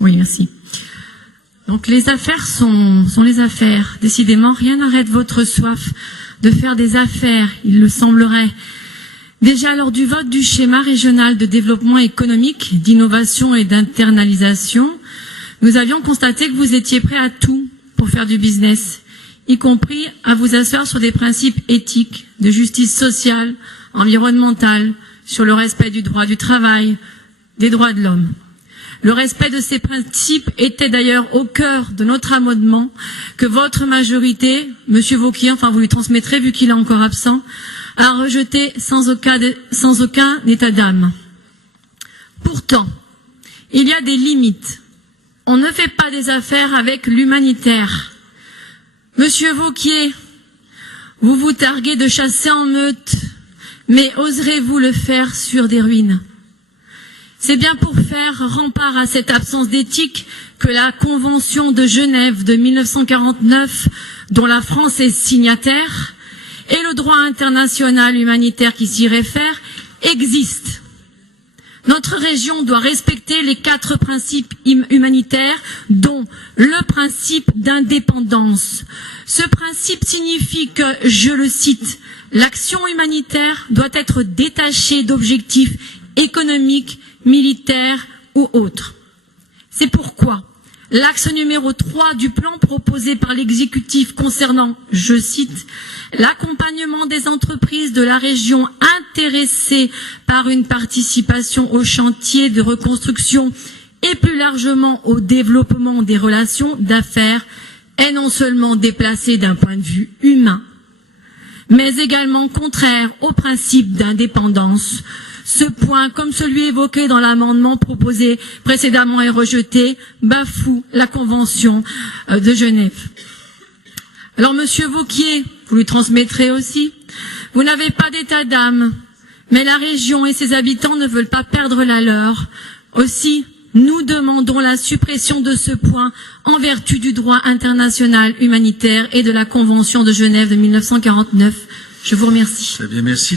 Oui, merci. Donc les affaires sont les affaires. Décidément, rien n'arrête votre soif de faire des affaires, il le semblerait. Déjà lors du vote du schéma régional de développement économique, d'innovation et d'internalisation, nous avions constaté que vous étiez prêt à tout pour faire du business, y compris à vous asseoir sur des principes éthiques, de justice sociale, environnementale, sur le respect du droit du travail, des droits de l'homme. Le respect de ces principes était d'ailleurs au cœur de notre amendement que votre majorité, Monsieur Wauquiez, enfin vous lui transmettrez vu qu'il est encore absent, a rejeté sans aucun état d'âme. Pourtant, il y a des limites. On ne fait pas des affaires avec l'humanitaire. Monsieur Wauquiez, vous vous targuez de chasser en meute, mais oserez-vous le faire sur des ruines? C'est bien pour faire rempart à cette absence d'éthique que la Convention de Genève de 1949, dont la France est signataire, et le droit international humanitaire qui s'y réfère, existent. Notre région doit respecter les 4 principes humanitaires, dont le principe d'indépendance. Ce principe signifie que, je le cite, l'action humanitaire doit être détachée d'objectifs économiques, militaires ou autres. C'est pourquoi l'axe numéro 3 du plan proposé par l'exécutif concernant, je cite, l'accompagnement des entreprises de la région intéressées par une participation au chantier de reconstruction et plus largement au développement des relations d'affaires est non seulement déplacé d'un point de vue humain, mais également contraire au principe d'indépendance. Ce point, comme celui évoqué dans l'amendement proposé précédemment et rejeté, bafoue la Convention de Genève. Alors, Monsieur Wauquiez, vous lui transmettrez aussi, vous n'avez pas d'état d'âme, mais la région et ses habitants ne veulent pas perdre la leur. Aussi, nous demandons la suppression de ce point en vertu du droit international humanitaire et de la Convention de Genève de 1949. Je vous remercie. Très bien, merci.